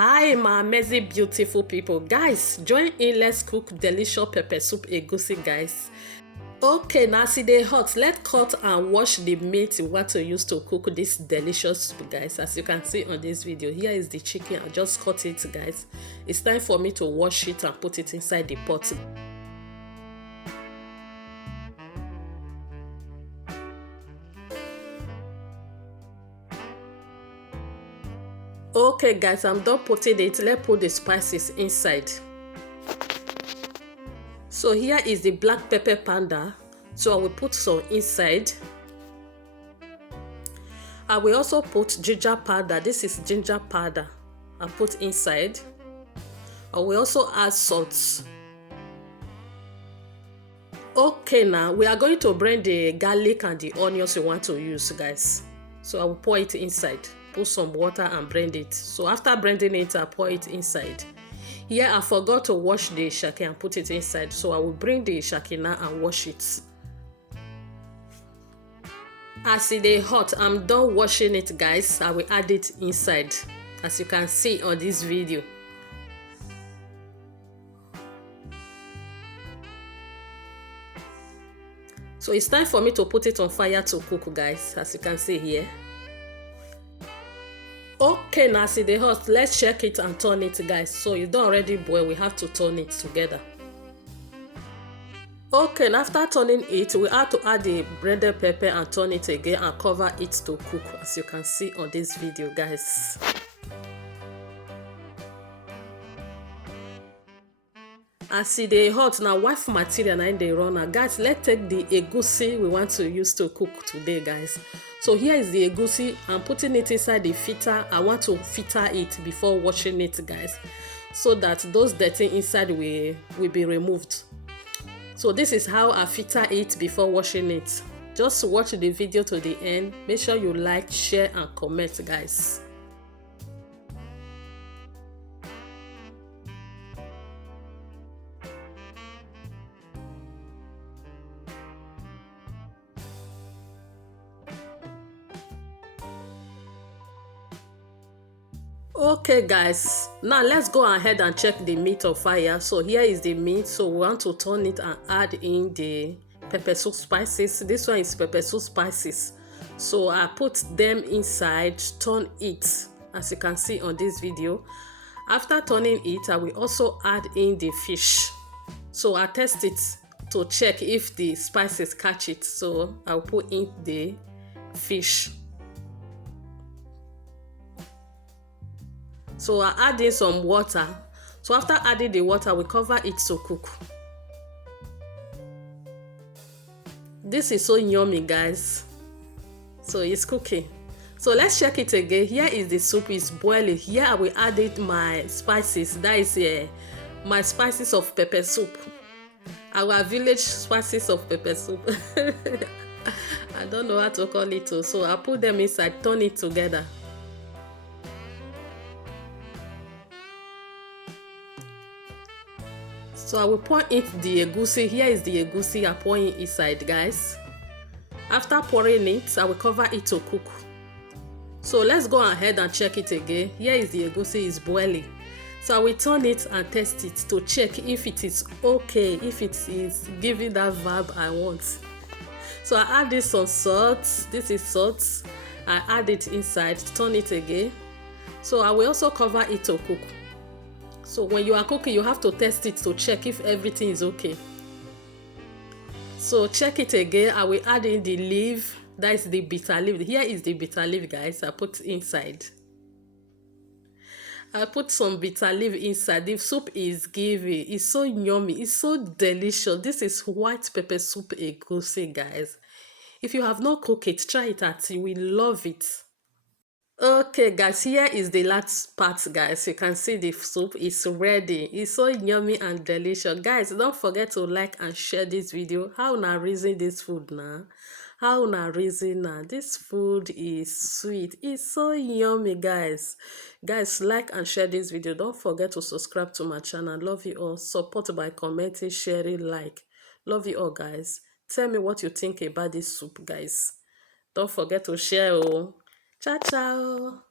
Hi my amazing beautiful people, guys, join in, let's cook delicious pepper soup egusi, guys. Okay, now see they hot, let's cut and wash the meat you want to use to cook this delicious soup, guys. As you can see on this video, here is the chicken. I just cut it, guys. It's time for me to wash it and put it inside the pot. Okay guys, I'm done putting it. Let's put the spices inside. So here is the black pepper powder, so I will put some inside. I will also put ginger powder. This is ginger powder I put inside. I will also add salt. Okay, now we are going to blend the garlic and the onions we want to use, guys. So I will pour it inside, put some water and blend it. So after blending it, I pour it inside. Here I forgot to wash the shaki and put it inside, so I will bring the shaki now and wash it. As it is hot, I'm done washing it, guys. I will add it inside, as you can see on this video. So it's time for me to put it on fire to cook, guys, as you can see here. Okay, now see the hot, let's check it and turn it, guys. So it don't already boil, we have to turn it together. Okay, and after turning it, we have to add the blended pepper and turn it again and cover it to cook, as you can see on this video, guys. As it is hot now, wife material now they run now, guys. Let's take the egusi we want to use to cook today, guys. So here is the egusi. I'm putting it inside the filter. I want to filter it before washing it, guys, so that those dirty inside will be removed. So this is how I filter it before washing it. Just watch the video to the end. Make sure you like, share and comment, guys. Okay guys, now let's go ahead and check the meat on fire. So here is the meat. So we want to turn it and add in the pepper soup spices. This one is pepper soup spices, so I put them inside, turn it, as you can see on this video. After turning it, I will also add in the fish. So I test it to check if the spices catch it, so I'll put in the fish. So I add in some water. So after adding the water, we cover it to cook. This is so yummy, guys. So it's cooking. So let's check it again. Here is the soup, is boiling. Here I will add in my spices. That is my spices of pepper soup. Our village spices of pepper soup. I don't know how to call it too. So I put them inside, turn it together. So I will pour in the egusi. Here is the egusi I pour in inside, guys. After pouring it, I will cover it to cook. So let's go ahead and check it again. Here is the egusi, is boiling. So I will turn it and test it to check if it is okay, if it is giving that vibe I want. So I add this some salt. This is salt. I add it inside, turn it again. So I will also cover it to cook. So when you are cooking, you have to test it to check if everything is okay. So check it again. I will add in the leaf. That is the bitter leaf. Here is the bitter leaf, guys. I put inside. I put some bitter leaf inside. The soup is giving. It's so yummy. It's so delicious. This is white pepper soup egusi, guys. If you have not cooked it, try it out. You will love it. Okay guys, here is the last part, guys. You can see the soup is ready. It's so yummy and delicious, guys. Don't forget to like and share this video. How na reason this food now? How na reason now? This food is sweet. It's so yummy, guys. Guys, like and share this video. Don't forget to subscribe to my channel. Love you all. Support by commenting, sharing, like. Love you all, guys. Tell me what you think about this soup, guys. Don't forget to share. Oh, ciao ciao.